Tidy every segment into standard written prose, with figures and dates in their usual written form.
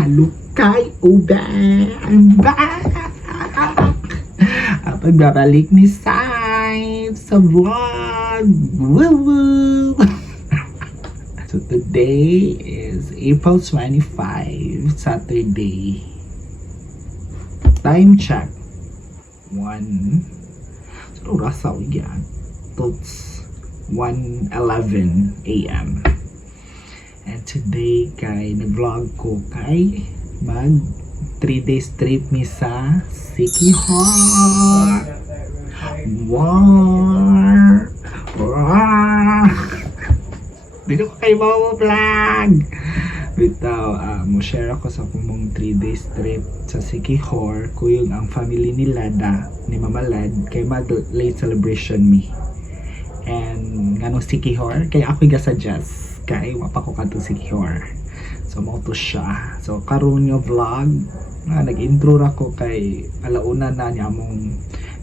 Halukay ube. I'm back! Ang pagbabalik ni Sai sa vlog. Woo woo! So today is April 25, Saturday. Time check. 1. So rasaw yan. Tots 1:11 a.m. And today kay nag-vlog ko kay mag 3 days trip mi sa Siquijor. Wow! Wow! Dito ko kayo vlog. Bitaw, mo share ako sa kumong 3 days trip sa Siquijor kuyog ang family ni Lada ni Mama Lad kay mag late celebration mi. And ngano Siquijor kay ako ga-suggest kay wapa ko kanto Siquijor. So mo to siya. So karon nga vlog nag-intro ra ko kay alauna na niya among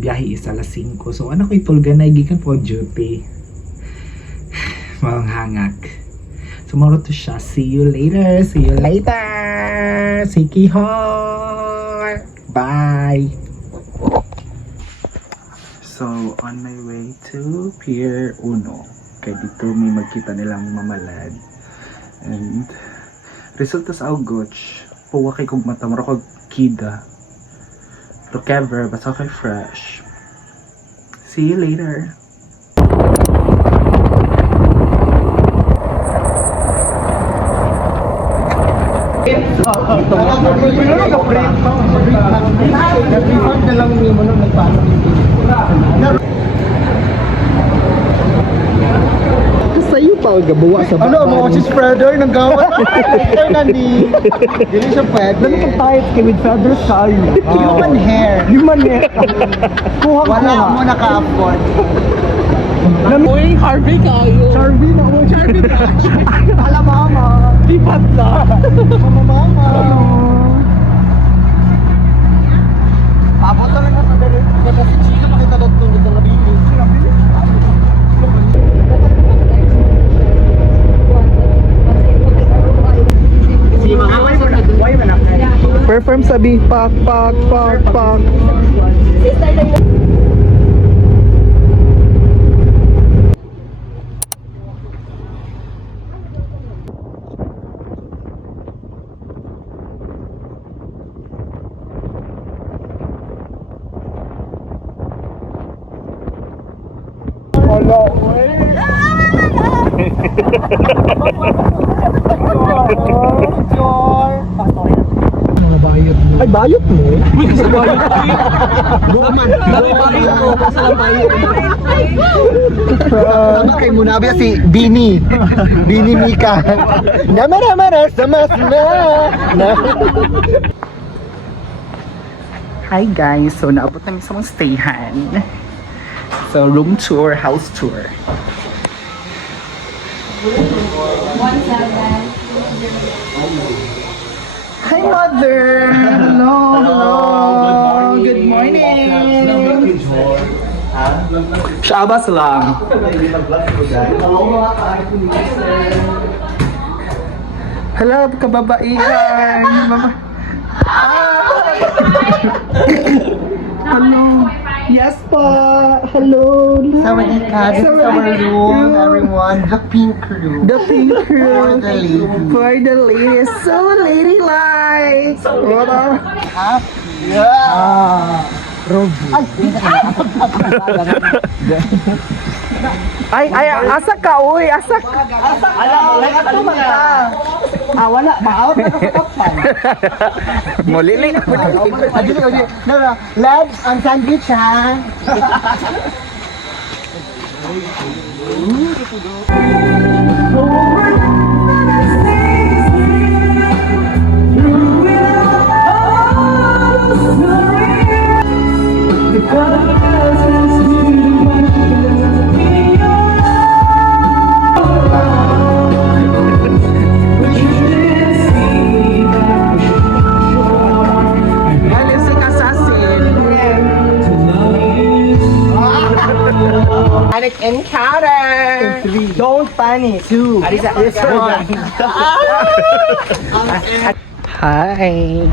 biyahe isa alas 5. So ano ko itulganay gikan for duty. Manghangak. So mo to siya. See you later. See you later. Siquijor. Bye. So on my way to Pier 1. Kaya dito may magkita nilang mamalad. And resulta sa Augoch, puwa kay kong matamura ko kida. Recover, basta kay fresh. See you later. Sa'yo pa gabawa sa ano mga si spreader ng gawat ito nandi hindi siya pwede Dami kang type kay with feathers kayo. human hair Kuha wala mo naka-afford Uy, Harvey kayo. Charvin ako Charvin alam mama Lipat na. mama papunta lang ako kasi si Chino makita doon ng nabili Perform sabi pak. ay bayot mo sama kay Munabi si Bini Mika namara sama na Hi guys, so naabot namin sa mga stayhan. So room tour, house tour. Hi mother! Hello! Good morning! Shabas lang. Hello, kababaihan! Hello! Yes po! Hello! Sawadika, this is our room, everyone. The pink room. The pink room. For the ladies. For the ladies. So ladylike! Happy. Ay, asa ka, uy! Asa ka! Wala. Ma-out na sa kapan. Mulili! Lads, ang sandwich ha. Panic encounter! Don't panic. 2. This one. Hi!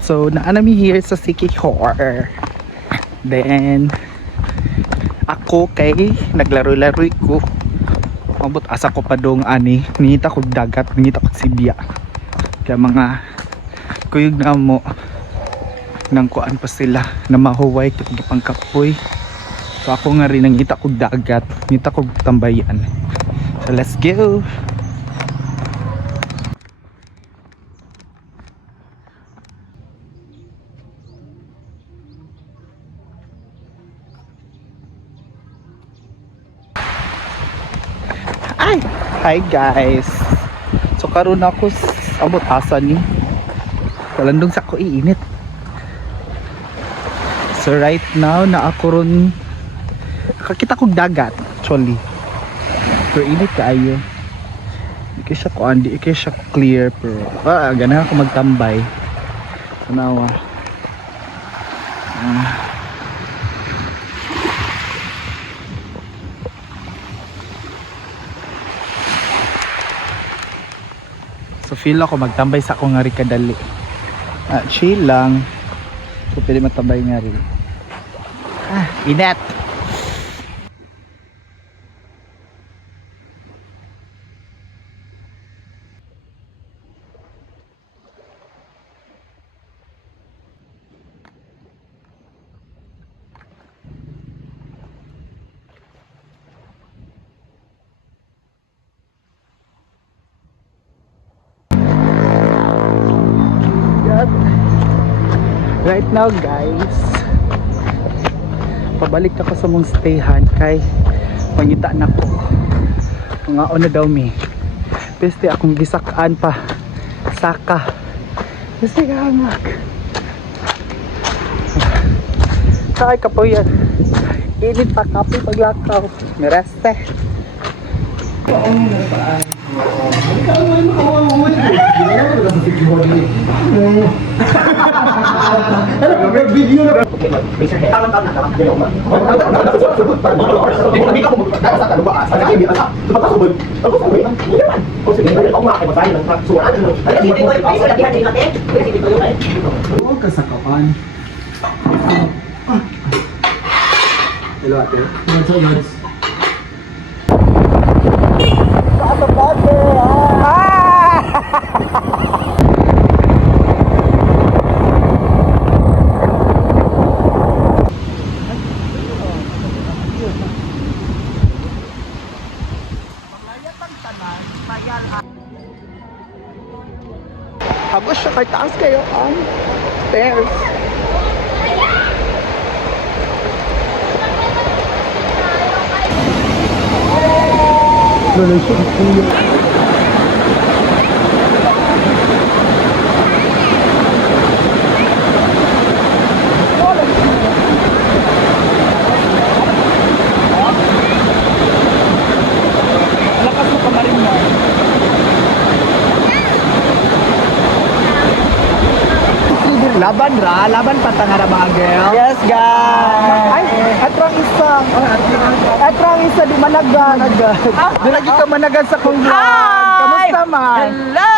So, naanami here sa Sikihor. Then, ako kay naglaro-laro ko. Mabot asa ko pa dong ani. Nangita ko dagat, nangita ko sibya. Kaya mga kuyog na mo nang kuan pa sila na mahuway kitang pangkapoy. So ako nga rin nangita ko dagat, nangita ko tambayan. So let's go! Ay! Hi guys! So karon ako amot asa ni kalandong sa ko iinit. So right now na ako ron kakita kong dagat actually. Pero init kaayo. Di kaya siya kuan, di kaya siya clear pero ganahan ako magtambay. Tanawa. So feel ako magtambay sa akong nga rin kadali. Chill lang. So pwede matambay nga rin. Init! Right now guys, pabalik ako sa mong stayhan kay pangita na ko mga na daw mi peste akong gisakaan pa saka peste hangak kay kapoyan init pa kapoy paglakaw mereste Huwag ka sa kapan. Hello ate. What's up guys? Habos siya kay taas kayo ang stairs. Lakas mo kamarin mo. Laban patangara mga girl. Yes, guys. Ay, atrang isa di managan. Di lagi ka managan sa kong vlog. Kamusta man? Hello.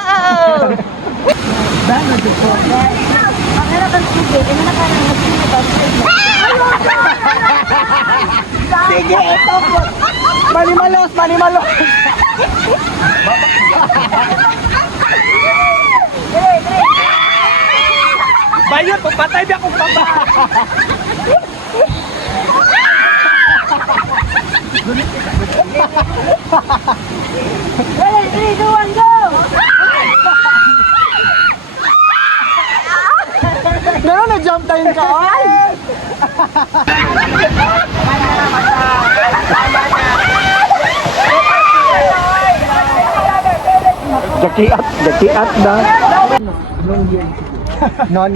Dahil na dito. Ang harap ang sige, ina na ka nang Sige, ito po. Manimalos. Bayot, patay niya akong papa. Ready, 3, 2, 1, go! Meron na jump time ka, ay! Jakiat na. Non.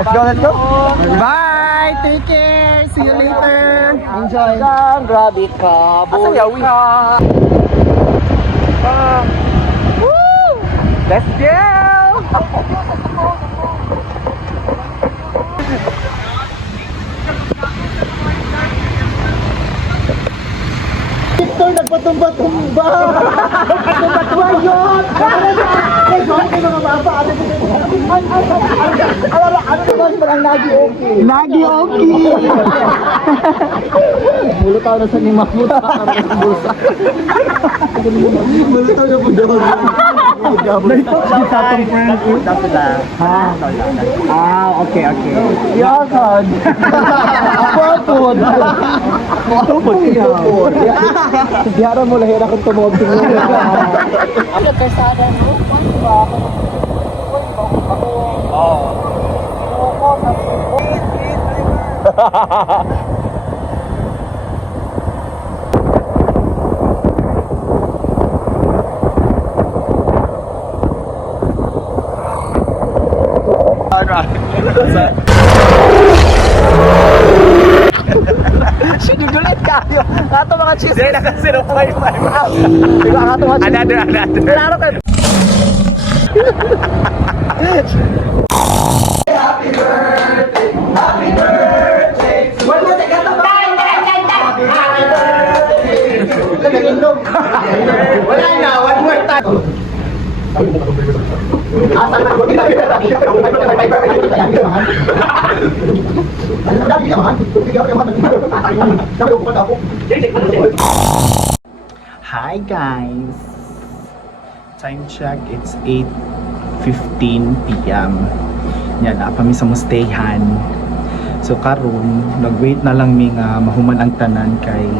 Let's go. Bye! Take care! See you later! Enjoy! Grabe ka! Asan yawi? Woo! Let's go! Patumba-tumba! Patumba-tumba yun! Ay, gawin kayo mga baba! Ano ba ang nagi-okay? Nagi-okay! Mulutaw na sa ni Mahmud. Mulutaw na po doon. Okay. Yakan! Papod! Papod siya! Biyara mo lahira kung tumawag sa mga. Ano kasada mo? Ano ba? Sinugulat kayo! Ato mga cheese! Hindi, naka 0.5. Diba ato nga Another. Wala na, one more time. Hi guys! Time check, it's 8:15 p.m. Yan, kami sa mustayhan. So karon nag-wait na lang mi nga mahuman ang tanan kay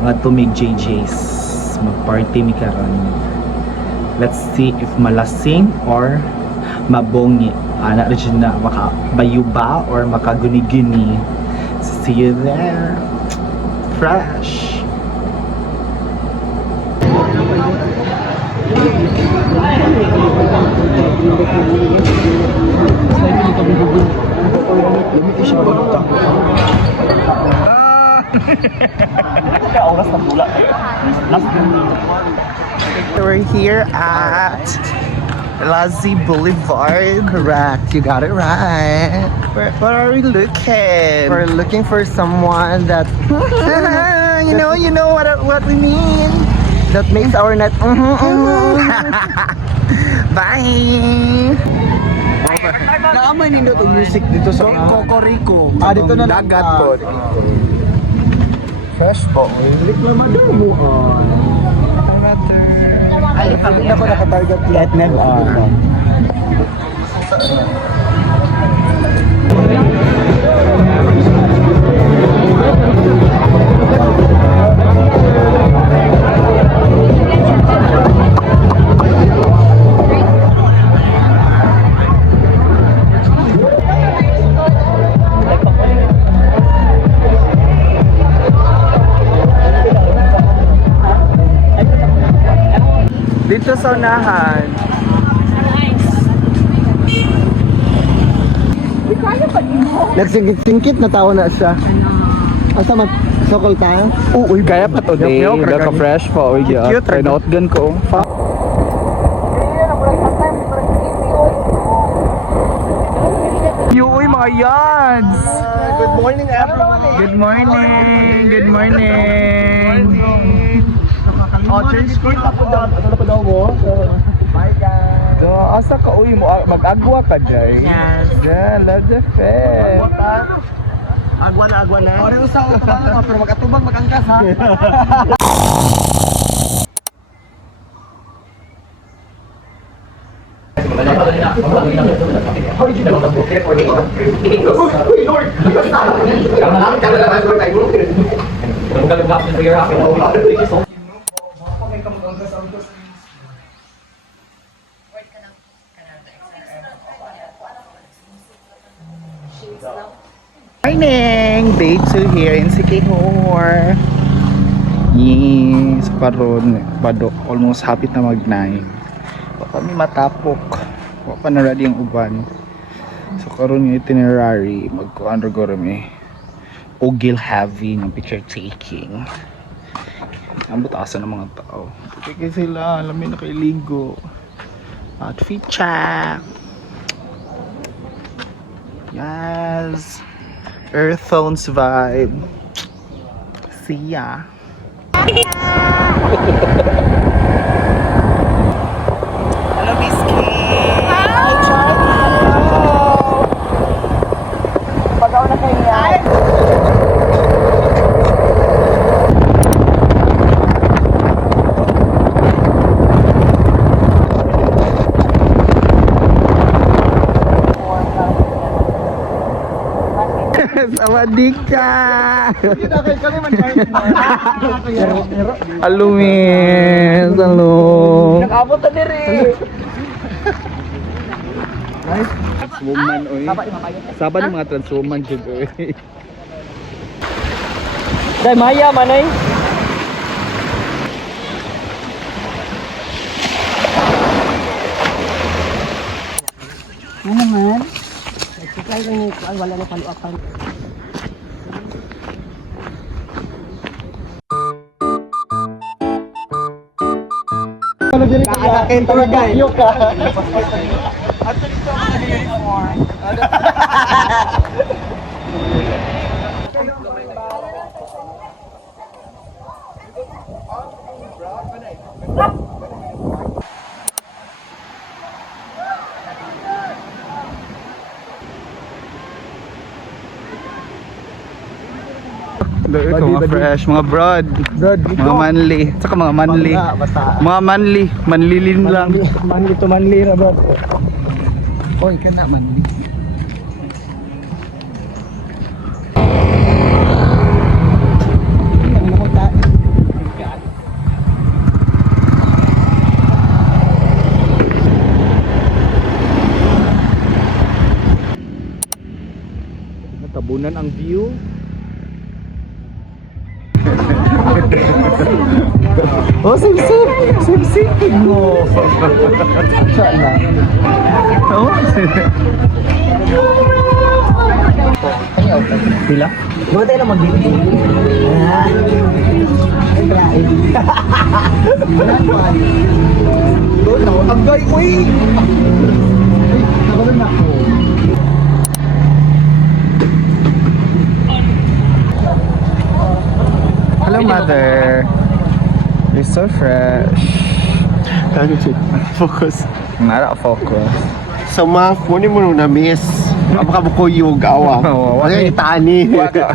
mga tumig JJ's mag-party mi karon. Let's see if malasing or mabongi. Ana rin na makabayuba or makaguni-guni. See you there. Fresh. We're here at Lazy Boulevard. Correct, you got it right. Where are we looking? We're looking for someone that you know what we mean. that makes our night. Bye. Naamoy nindo to music dito sa Cocorico. dito na lang dagat po. Fresh po. Lik na madumo. Ay, hindi na ko naka-target Let them on. Dito sa unahan. Nagsingkit-singkit na tao na siya. Asa man sokol tayo? Uy, kaya pa to day. Daka fresh pa. Uy, Cute, try na outgun ko. Uy, mga yads! Good morning everyone. Good morning! Good morning! Oh, change court ako daw. Ano na pa daw mo? Bye guys. So, asa ka uy mo? Mag-agwa ka, Jay? Yes. Yeah, love the fair. Agwa na. Ore usa ko tabang pero magatubang magangkas ha. Morning! Day 2 here in Sikihor. Yes, karon almost hapit na mag-9. Wa kami matapok. Wa pa na ready ang uban. So karon yung itinerary, mag-undergo kami. Ogil heavy ng picture taking. Ambot asa ng mga tao. Kaya sila, alam mo na kay ligo. Outfit check. Yes. Earth Tones vibe. See ya. Hello, Miss Kay. Hi, Charlie! Pag-aw na kayo yan. Sawadik ka. Kami man kayo. Hello, miss. Hello. Nag-abot na diri. Transwoman, oy. Saban ng mga transwoman, jud, oy. Dahil maya manay. Ano man? Supply lang yung wala na paluapan. Kaanakin to guys. Yung ka. Ito, mga fresh, mga broad, mga manly, saka mga manly, mga manly, manlilin lang. Manli to manli na bro. Oy, ka na manly. Natabunan ang view. Oh, sip-sip! Sip-sip mo! Sana. Oh, pila? Mga tayo na mag-dito. Ang gay ko eh! Nakaroon ako. hello, mother. You're so fresh. Focus. Nara focus. Sa mga kunin mo nung na-miss. Apaka mo ko yung awa. Oo, Ano wag- yung itani? Waka.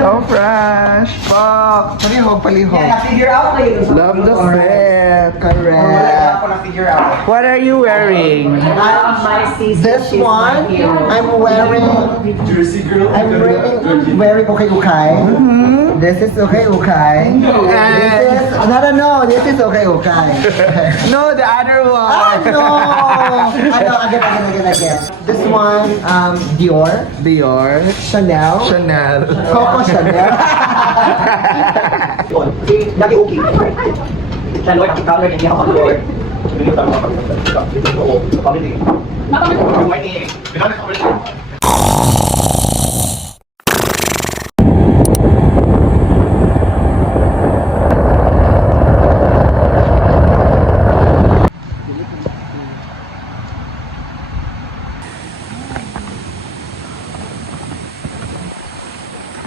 So fresh. Fuck. Palihog, palihog. Na-figure out na yun. Love the set. Correct. Na-figure out. What are you wearing? My sister. This one, I'm wearing okay ukay. This is okay ukay. This is no. This is okay ukay. No, the other Oh one. no! Again. This one, Dior, Dior. Chanel, Chanel. Coco Chanel. Lagi okay. Sa Lord, kita Lord, hindi ako Lord.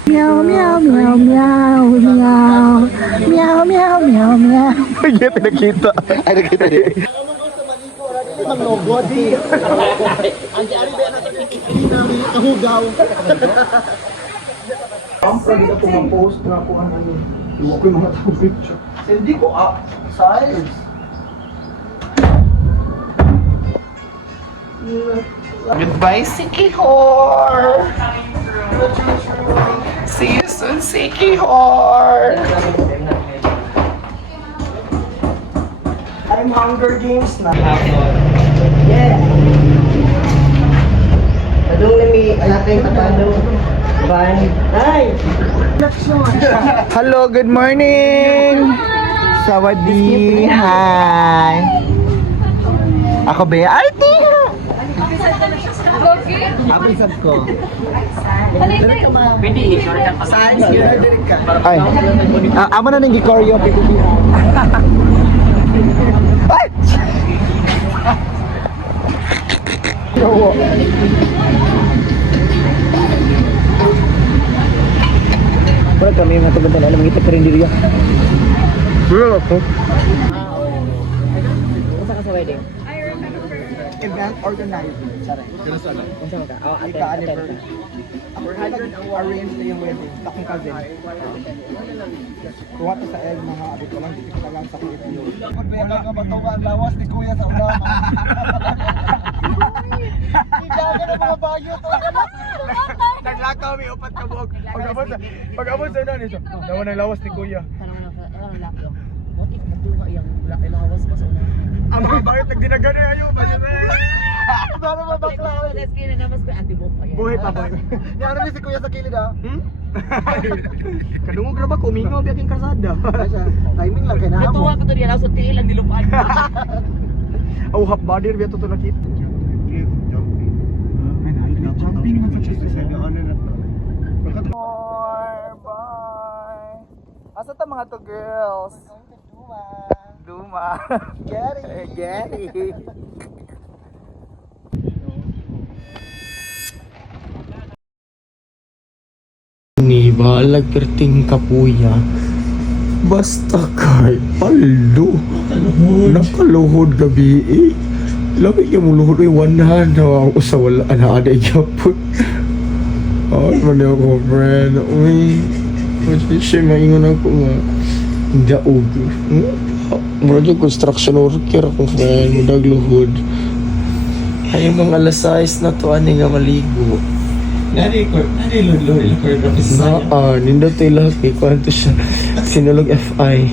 Meow meow meow meow meow meow meow meow meow. Hindi pinakita. Ay, nakita niyo. Ang logo, di. Ang diari ba na hindi namin kahugaw. Ang pagkita ko mag-post na ako ano. Iwa ko yung mga tao picture. Hindi ko size. Goodbye, Siki Whore. See you soon. Sikihor! I'm Hunger Games na. Yeah. Adong lami natin patadong. Bye. Hi. Hello, good morning! Sawadee! Hi! Ako ba? Ay, tiha! Apisad ko. Ay, amo na nang gikoryo. Ay! Oo. Wala kami yung mataganda na alam kita karindiriya. Wala ako. Event organizer. Saray. Ika-anniversary. Ako nag-arrange na yung wedding. Akong cousin. Kuha to sa egg mga abot ko lang. Dito ko lang sa video. Kung ba yung kakabatunga ang lawas ni Kuya sa ulam. Hindi na mga bagyo to. Naglakaw may upat ka buhok. Pag-abot sa ina niya. Nawa ng lawas ni Kuya. Ang mga bakit nagdinagan niya ayo. Paano mabakla? Buhay pa boy. Yan na si Kuya sa kilid ah. Kadungog na ba kumingaw biyaking karsada. Timing lang kay na amo. Ko to diyan sa tiil ang nilupaan. Oh, half body biya to nakit. Jumping man sa Bye. Asa ta mga to girls? Duma. Gary. Gary. Ni balag perting kapuya. Basta kay palo. Nakaluhod gabi eh. Labi ka mo luhod ay wanahan na ako sa wala na ada yapon. Oh, man ako friend. Uy. Siya maingon ako nga. Daog. Mura yung construction worker akong friend. Nagluhod. Ay mga alas 6 na to ani nga maligo. Nari lolo choreography sa Na, nindot tayo laki. Kwanto siya. Sinulog FI.